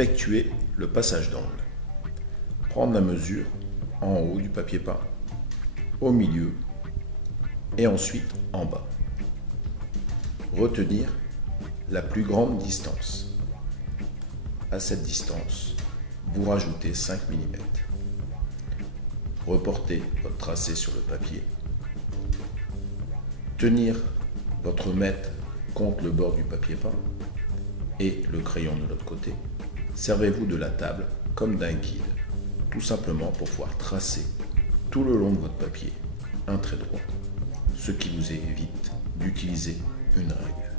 Effectuez le passage d'angle. Prendre la mesure en haut du papier peint, au milieu et ensuite en bas. Retenir la plus grande distance. À cette distance, vous rajoutez 5 mm. Reportez votre tracé sur le papier. Tenir votre mètre contre le bord du papier peint et le crayon de l'autre côté. Servez-vous de la table comme d'un guide, tout simplement pour pouvoir tracer tout le long de votre papier un trait droit, ce qui vous évite d'utiliser une règle.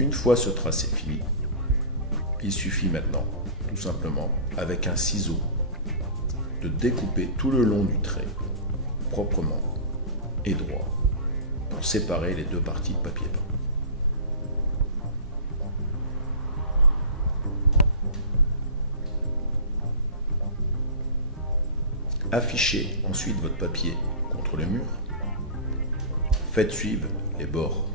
Une fois ce tracé fini, il suffit maintenant, tout simplement, avec un ciseau, de découper tout le long du trait, proprement et droit, pour séparer les deux parties de papier peint. Affichez ensuite votre papier contre le mur. Faites suivre les bords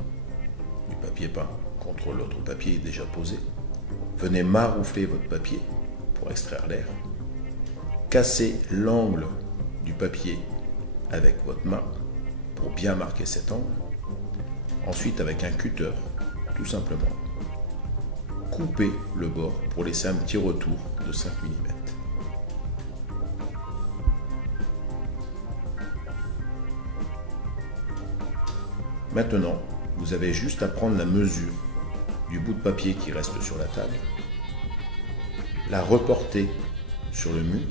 du papier peint contre l'autre papier déjà posé. Venez maroufler votre papier pour extraire l'air. Cassez l'angle du papier avec votre main pour bien marquer cet angle. Ensuite, avec un cutter, tout simplement, coupez le bord pour laisser un petit retour de 5 mm. Maintenant, vous avez juste à prendre la mesure du bout de papier qui reste sur la table, la reporter sur le mur,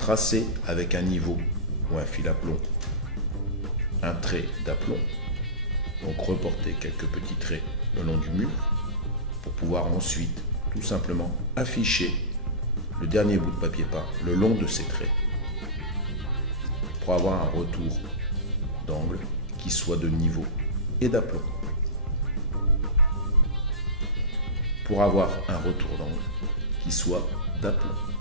tracer avec un niveau ou un fil à plomb un trait d'aplomb, donc reporter quelques petits traits le long du mur pour pouvoir ensuite tout simplement afficher le dernier bout de papier peint le long de ces traits pour avoir un retour d'angle qui soit de niveau et d'aplomb. Pour avoir un retour d'angle qui soit d'aplomb.